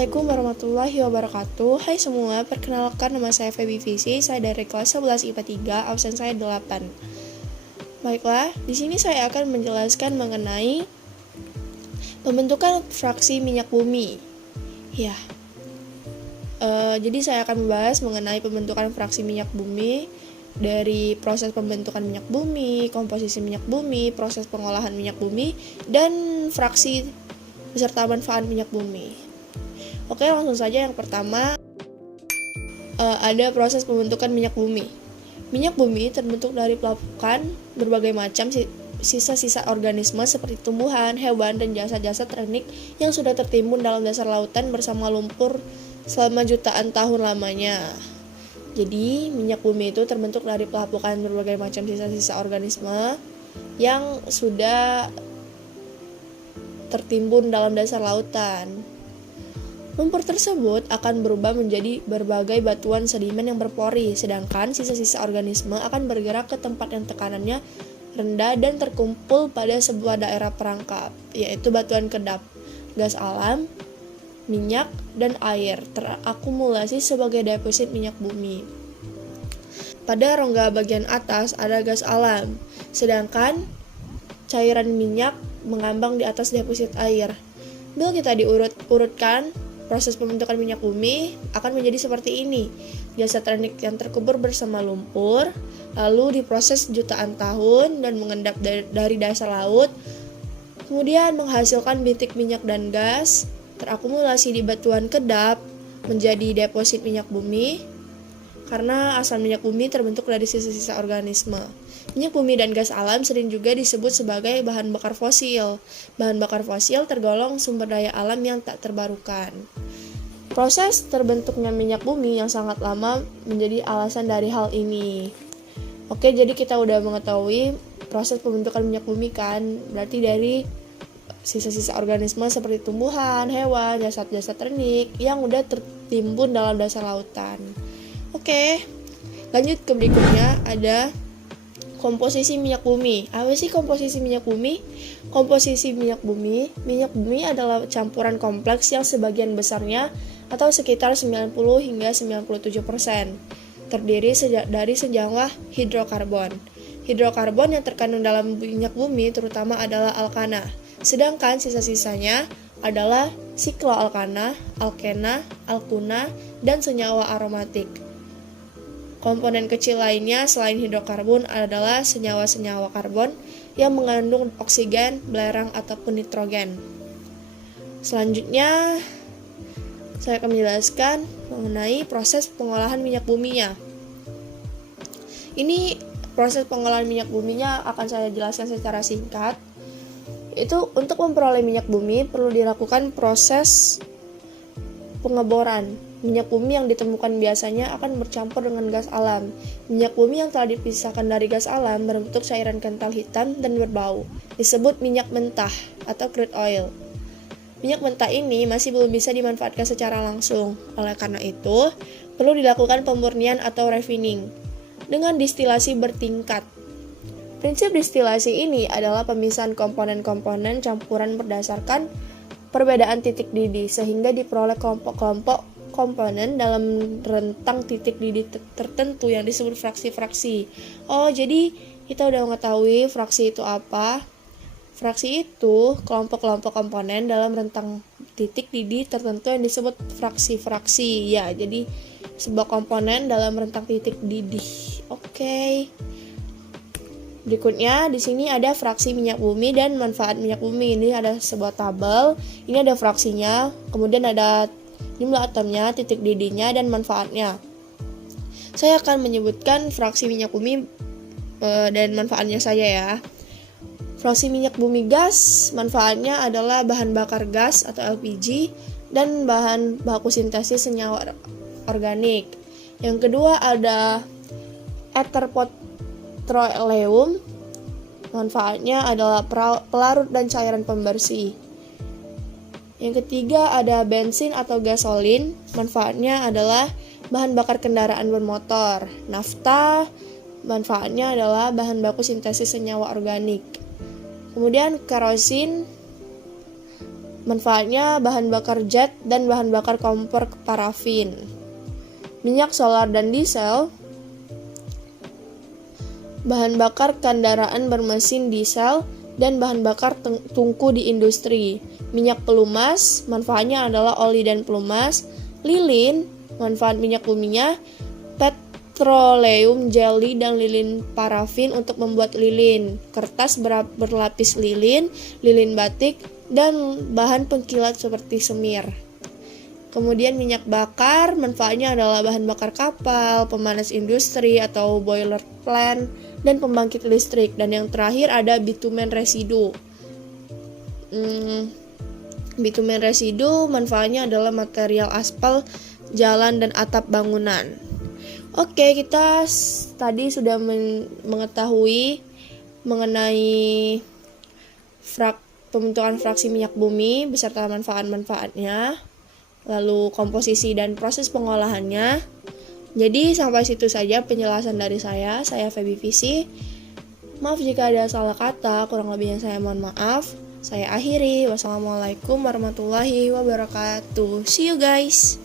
Assalamualaikum warahmatullahi wabarakatuh. Hai semua, perkenalkan nama saya Feby Visi. Saya dari kelas 11 IPA 3, absen saya 8. Baiklah, di sini saya akan menjelaskan mengenai pembentukan fraksi minyak bumi. Ya. Jadi saya akan membahas mengenai pembentukan fraksi minyak bumi dari proses pembentukan minyak bumi, komposisi minyak bumi, proses pengolahan minyak bumi, dan fraksi beserta manfaat minyak bumi. Oke, langsung saja. Yang pertama, ada proses pembentukan minyak bumi. Minyak bumi terbentuk dari pelapukan berbagai macam sisa-sisa organisme seperti tumbuhan, hewan, dan jasad-jasad teknik yang sudah tertimbun dalam dasar lautan bersama lumpur selama jutaan tahun lamanya. Jadi, minyak bumi itu terbentuk dari pelapukan berbagai macam sisa-sisa organisme yang sudah tertimbun dalam dasar lautan. Lumpur tersebut akan berubah menjadi berbagai batuan sedimen yang berpori, sedangkan sisa-sisa organisme akan bergerak ke tempat yang tekanannya rendah dan terkumpul pada sebuah daerah perangkap, yaitu batuan kedap, gas alam, minyak, dan air terakumulasi sebagai deposit minyak bumi. Pada rongga bagian atas ada gas alam, sedangkan cairan minyak mengambang di atas deposit air. Bila kita diurut-urutkan, proses pembentukan minyak bumi akan menjadi seperti ini. Jasad teknik yang terkubur bersama lumpur, lalu diproses jutaan tahun dan mengendap dari dasar laut, kemudian menghasilkan bintik minyak dan gas, terakumulasi di batuan kedap menjadi deposit minyak bumi, karena asal minyak bumi terbentuk dari sisa-sisa organisme. Minyak bumi dan gas alam sering juga disebut sebagai bahan bakar fosil. Bahan bakar fosil tergolong sumber daya alam yang tak terbarukan. Proses terbentuknya minyak bumi yang sangat lama menjadi alasan dari hal ini. Oke, jadi kita udah mengetahui proses pembentukan minyak bumi kan, berarti dari sisa-sisa organisme seperti tumbuhan, hewan, jasad-jasad teknik yang udah tertimbun dalam dasar lautan. Oke, lanjut ke berikutnya ada komposisi minyak bumi. Apa sih komposisi minyak bumi? Komposisi minyak bumi adalah campuran kompleks yang sebagian besarnya atau sekitar 90 hingga 97% terdiri dari senyawa hidrokarbon. Hidrokarbon yang terkandung dalam minyak bumi terutama adalah alkana, sedangkan sisa-sisanya adalah sikloalkana, alkena, alkuna, dan senyawa aromatik. Komponen kecil lainnya selain hidrokarbon adalah senyawa-senyawa karbon yang mengandung oksigen, belerang, ataupun nitrogen. Selanjutnya, saya akan menjelaskan mengenai proses pengolahan minyak buminya. Ini proses pengolahan minyak buminya akan saya jelaskan secara singkat. Itu untuk memperoleh minyak bumi perlu dilakukan proses pengeboran. Minyak bumi yang ditemukan biasanya akan bercampur dengan gas alam. Minyak bumi yang telah dipisahkan dari gas alam berbentuk cairan kental hitam dan berbau, disebut minyak mentah atau crude oil. Minyak mentah ini masih belum bisa dimanfaatkan secara langsung. Oleh karena itu, perlu dilakukan pemurnian atau refining dengan distilasi bertingkat. Prinsip distilasi ini adalah pemisahan komponen-komponen campuran berdasarkan perbedaan titik didih sehingga diperoleh kelompok-kelompok komponen dalam rentang titik didih tertentu yang disebut fraksi-fraksi. Jadi kita udah mengetahui fraksi itu apa. Fraksi itu kelompok-kelompok komponen dalam rentang titik didih tertentu yang disebut fraksi-fraksi. Ya, jadi sebuah komponen dalam rentang titik didih. Oke. Berikutnya di sini ada fraksi minyak bumi dan manfaat minyak bumi. Ini ada sebuah tabel. Ini ada fraksinya, kemudian ada jumlah atomnya, titik didihnya, dan manfaatnya. Saya akan menyebutkan fraksi minyak bumi dan manfaatnya saja ya. Fraksi minyak bumi gas, manfaatnya adalah bahan bakar gas atau LPG dan bahan baku sintesis senyawa organik. Yang kedua ada ether petroleum, manfaatnya adalah pelarut dan cairan pembersih. Yang ketiga ada bensin atau gasolin, manfaatnya adalah bahan bakar kendaraan bermotor. Nafta, manfaatnya adalah bahan baku sintesis senyawa organik. Kemudian kerosin, Manfaatnya bahan bakar jet dan bahan bakar kompor parafin. Minyak solar dan diesel, bahan bakar kendaraan bermesin diesel dan bahan bakar tungku di industri. Minyak pelumas, manfaatnya adalah oli dan pelumas. Lilin, manfaat minyak buminya, petroleum jelly dan lilin parafin untuk membuat lilin. Kertas berlapis lilin, lilin batik, dan bahan pengkilat seperti semir. Kemudian minyak bakar, manfaatnya adalah bahan bakar kapal, pemanas industri atau boiler plant, dan pembangkit listrik. Dan yang terakhir ada bitumen residu. Bitumen residu manfaatnya adalah material aspal, jalan, dan atap bangunan. Oke, kita tadi sudah mengetahui mengenai pembentukan fraksi minyak bumi beserta manfaat-manfaatnya, lalu komposisi dan proses pengolahannya. Jadi sampai situ saja penjelasan dari saya Feby Visi. Maaf jika ada salah kata, kurang lebihnya saya mohon maaf. Saya akhiri. Wassalamualaikum warahmatullahi wabarakatuh. See you guys.